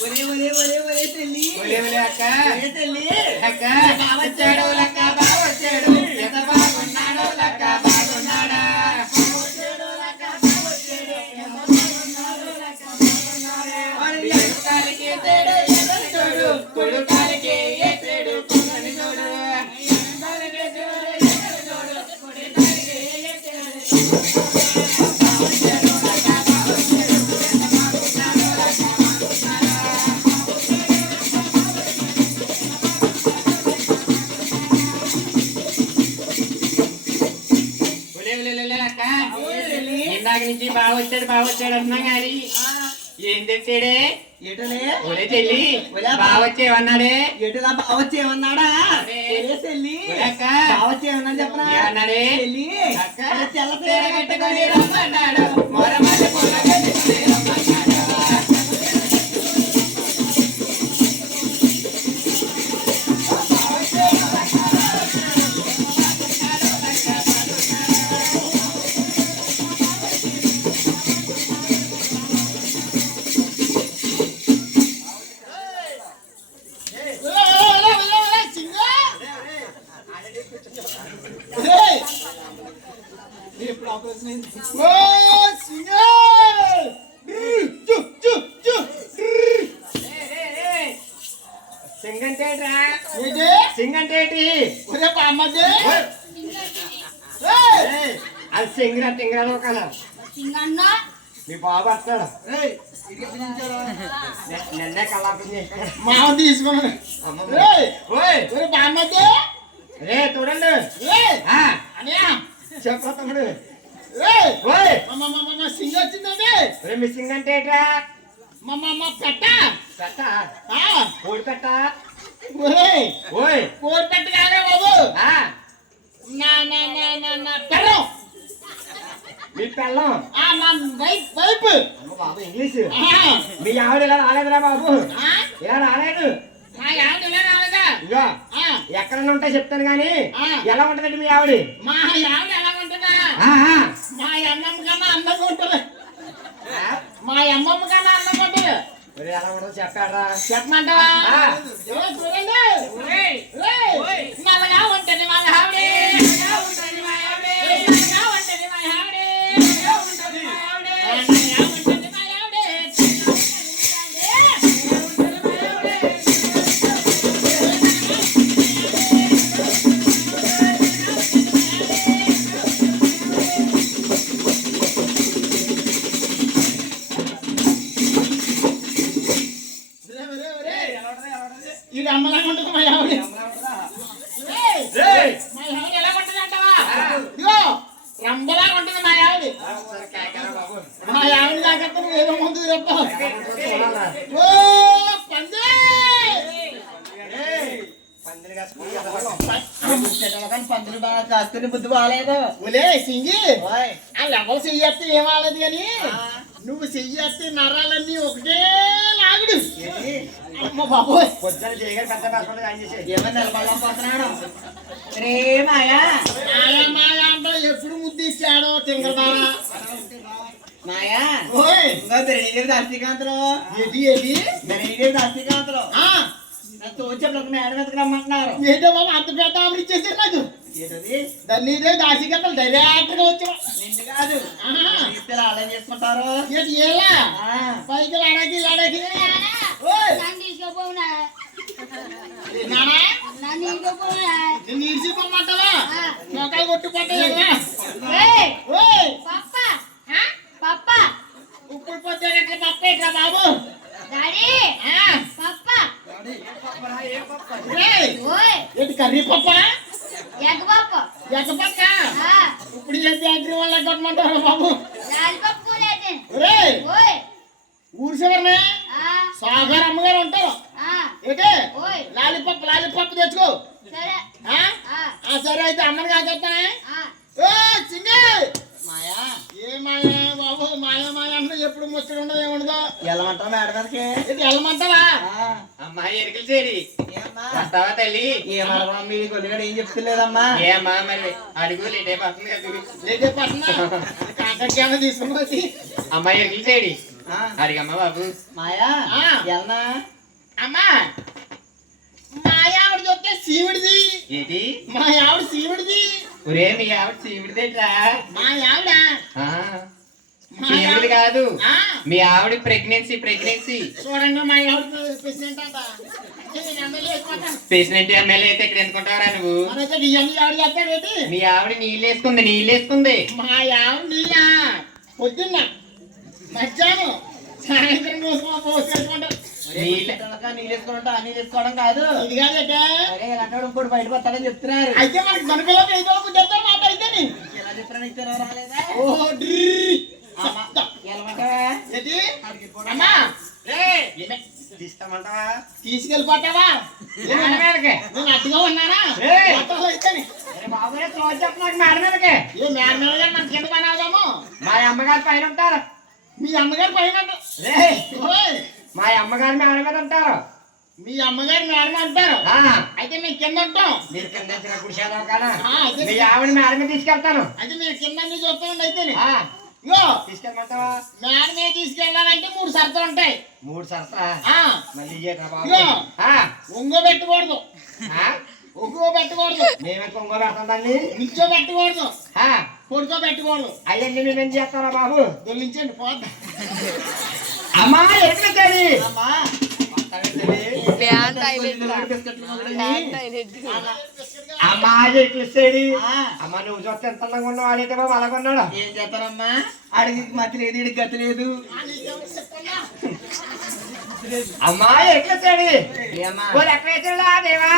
ఒరే ఒరే ఒరే ఒరే తల్లి ఒరే ఒరే అక్క ఒరే తల్లి అక్క బావొచ్చాడు లక్క బావొచ్చాడు ఎంత బాగున్నాడో లక్క బాగున్నాడా బావొచ్చాడు లక్క బావొచ్చాడు ఎంత బాగున్నాడో లక్క బాగున్నాడా కొడుకాలికి తేడు ఎదురు చూడు కొడుకాలికి ఏ తేడు కొడుని చూడు కొడుకాలికి తేడు ఎదురు చూడు కొడుకాలికి ఏ తేడు బావొచ్చాడు లక్క బావొచ్చాడు ఎంత బాగున్నాడో లక్క ఇందాక నుంచి బావొచ్చాడు అంటున్నా గాని ఏం తెచ్చాడే ఏటలే ఒరే చెల్లి బావొచ్చేవన్నాడే ఏటలా బావచ్చేమన్నాడా చెల్లి బావచ్చేమన్నాడు చెప్పనా ఏమన్నాడే చెల్లి అక్క తెల్ల చీర కట్టుకొని రమ్మన్నాడు మొరమల్లి పూల కట్టుకొని రమ్మన్నాడు సింగంటేటి అది సింగరా కదా మీ బాబు వస్తాడు నిన్నే కలాపం చేస్తాడు మావ తీసుకున్నాడు బామ్మద్దే రే చూడండి చెప్ప తమ్ముడు సింగ్ వచ్చిందండి రే మీ సింగ్ అంటే ఏట్రా పెట్ట పెట్ట కోడి పెట్ట కోడి పెట్ట కాదే బాబు పెర్రం మీ పెళ్ళం వైపు బాబు ఇంగ్లీష్ మీ ఆవిడ ఇలా రాలేదురా బాబు ఇలా రాలేదు మా ఆవిడ ఎలా రాలేదా ఇగో ఎక్కడ ఉంటా చెప్తాను గాని ఎలా ఉంటదండి మీ ఆవిడ మా ఆవిడ ఎలా ఉంటుందా మా అమ్మమ్మ కన్నా అందంగా ఉంటుంది మా అమ్మమ్మ కన్నా అందంగా ఉంటుంది ఎలా ఉండదు చెప్పారా చెప్పమంటావా చూడండి నల్లగా ఉంటుంది మా ఆవిడ ఉంటుంది మా ఆవిడ నల్లగా ఉంటుంది మా ఆవిడ ఉంటుంది మా ఆవిడ ఉంటుంది మా ఆవిడ ఇది అమ్మలాగా ఉంటుంది మా ఆవిడ మా ఆవిడ ఎలా ఉంటుంది అంటావా ఇదిగో రంబలాగా ఉంటుంది మా ఆవిడ మా ఆవిడ దాకా నువ్వు ఏదో ముందు రేపు పందులు బాగా కాసుకుని బుద్ధి బాగాలేదు ఒలే సింగి ఆ లెవెల్ చెయ్యేస్తే ఏం బాగాలేదు కానీ నువ్వు చెయ్యేస్తే నరాలన్నీ ఒకటే లాగుడు అమ్మ బాబోయ్ పొద్దున చేయగానే పెద్ద ఏమన్నా నిలబడలేకపోతున్నాడు రే మాయా మాయా మాయా అంటే ఎప్పుడు ముద్దు ఇచ్చాడో తింగరదారా మాయా దాస్తికాంతలో ఏది ఏది దాస్తికాంతలో తోచేప్పుడు మేడం మీదకి రమ్మంటున్నారు ఏంటో బాబు అంత పెద్ద ఆవిడ ఇచ్చేసారు నాకు దాన్ని దాసికత్తలు డైరెక్ట్ గా వచ్చా నిన్ను కాదు ఆలయం చేసుకుంటారు ఎలా పైకి లాడకి లాడకి నిన్ను ఈడ్చిపోమంటావా మొక్కలు కొట్టు పట్టా ఇప్పుడు పొద్దు పప్ప ఎట్లా బాబు ఏంటి కర్రీ పప్ప ఎగపక్క ఇప్పుడు ఏ బ్యాటరీ వల్ల కొట్టమంటారా బాబు ఊరి చివరినే సాగర్ అమ్మగారు ఉంటారు ఏంటే లాలిపప్పు తెచ్చుకో సరే అయితే అమ్మని కాకెత్తానే మాయా ఏ మాయా బాబు మాయా మాయా అంటే ఎప్పుడు ముచ్చట ఉండదు ఏముండదు వెళ్ళమంటావా మేడ మీదకి వెళ్ళమంటావా అమ్మాయి ఎరికలు చేరి వస్తావా తల్లి ఏమమ్మా మీ కొద్దిగా ఏం చెప్తలేదమ్మా ఏమ్మా మరి అడుగు లేటే పడుతుంది కదా లేటే పడుతున్నా కాంటాక్ట్ తీసుకుని వచ్చి అమ్మాయి ఎరికలు చేరి అడిగమ్మా బాబు. మాయా ఎల్నా అమ్మా మా ఆవిడ చూస్తే సీవిడిది. ఏంటి మా ఆవిడ సీవిడిది. ఒరే మీ ఆవిడ చీవిడిదేట్రా? మా ఆవిడ చీవిడి కాదు, ఆ, మీ ఆవిడ ప్రెగ్నెన్సీ. చూడండి మా ఆవిడ ప్రెసిడెంట్ అంట. నేను ఎమ్మెల్యే అయిపోతాను. ప్రెసిడెంట్ ఎమ్మెల్యే అయితే ఇక్కడ ఎందుకుంటారా నువ్వు? మనైతే ఇవన్నీ ఆవిడ చేస్తాడేంటి? మీ ఆవిడ నీళ్ళేసుకుంది. మా ఆవిడ నీళ్ళ పొద్దున్న మధ్యాహ్నం సాయంత్రం పోసుకుంటారు. నీళ్ళేసుకోవడం కాదు ఇది కాదంటే. ఇప్పుడు బయటకు వస్తాడని చెప్తున్నారు. అయితే మనకి మనకులో చెప్తారు మాట అయితే ఎలా చెప్పినా రాలేదా? తీసుకెళ్ళిపోతావా? నేను అడ్డుగా ఉన్నానా? ఏ మేడ మీద మన కింద పని అవుదాము. మా అమ్మగారు పైన ఉంటారు. మీ అమ్మగారు పైన మా అమ్మగారు మేడ మీద ఉంటారు. మీ అమ్మగారు మేడ మీద ఉంటారు. అయితే మేము కింద ఉంటాం. మీరు కింద కూర్చోదాం కదా. అయితే మీ ఆవిడ మేడ మీద తీసుకెళ్తాను. అయితే మేము కింద చూస్తామండి. అయితే ఇగో తీసుకెళ్ళమంటావా? మేడ మీద తీసుకెళ్ళాలంటే 3 షరతులు ఉంటాయి. 3 షరతా? మళ్ళీ ఒంగో పెట్టకూడదు. ఒంగో పెట్టకూడదు. మేమే కొంగో పెడతాం దాన్ని. నిల్చో పెట్టకూడదు. కొడుకో పెట్టకూడదు. అయ్యండి మేమేం చేస్తారా బాబు? దొల్లించండి పోద్దా. అమ్మా ఎక్కడి అమ్మా అమ్మా ఎక్కిస్తాడు. అమ్మ నువ్వు చూస్తే ఎంత అందంగా ఉన్నావు. ఆడైతే బాబు అలాగ ఉన్నాడు. ఏం చేస్తారమ్మా? అడిగి మతి లేదు, ఇడికి గతి లేదు. అమ్మా ఎక్కిస్తాడు. ఎక్కడ దేవా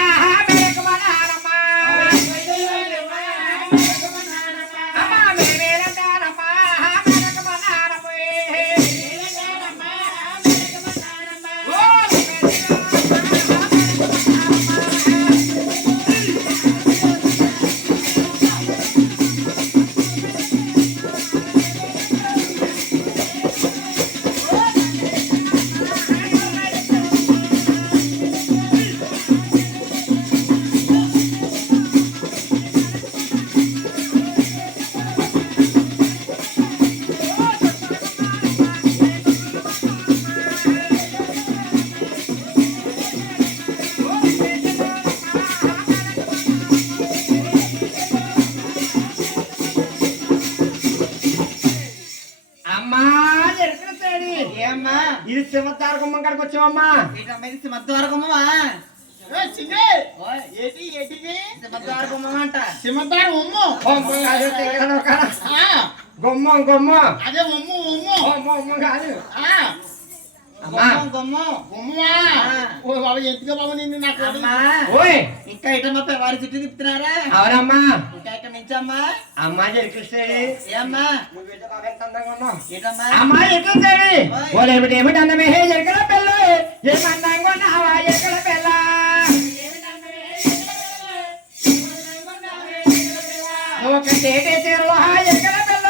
ఇది సింహద్వార గుమ్మం కాడికి వచ్చావమ్మా. సింహద్వార గుమ్మమా? సింహద్వార గుమ్మం అంట. సింహద్వార గుమ్మం గుమ్మం అదే గుమ్మం కాదు. ఎందుకు బాబు నిన్ను నాకు ఇంకా ఇటమ్మా వారి చుట్టూ తిప్పుతున్నారా? అవునమ్మా. ఇంకా ఇక్కడ నుంచి అమ్మా అమ్మా జరిపిస్తాడు. ఏమ్మా అమ్మా ఎక్కిస్తాడు. ఏమిటి అన్నమే ఎక్కడ పిల్ల ఏమందంగా ఉన్నావా? ఎక్కడ పిల్ల ఒకటే చీరలో ఎక్కడ పిల్ల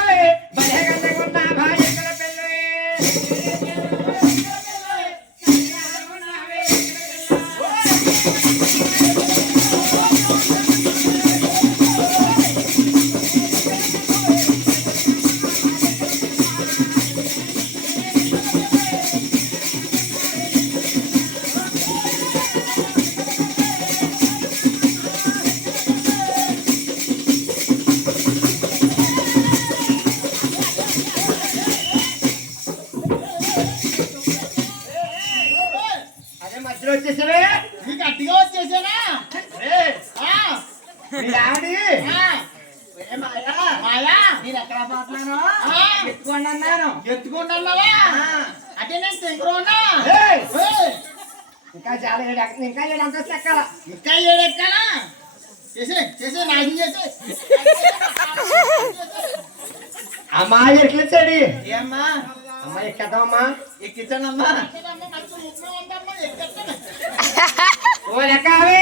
భలే గందంగా ఉన్నావా? ఎక్కడ పిల్ల వచ్చేసావే? నీకు అట్టిగా వచ్చేసానా? నేను ఎక్కడ పోతున్నాను? ఎత్తుకోండి అన్నాను. ఎత్తుకోండి అన్నావా? అంటే నేను శంకరు ఉన్నా. ఇంకా చాలా ఇంకా 7 అంతస్తులు ఎక్కాలా. ఇంకా 7 ఎక్కాలా? చేసే నాశనం చేసే. అమ్మా ఎక్కించాడు. ఏమ్మా అమ్మా ఎక్కేద్దామమ్మా. ఎక్కించానమ్మా. ఓ లెక్కవే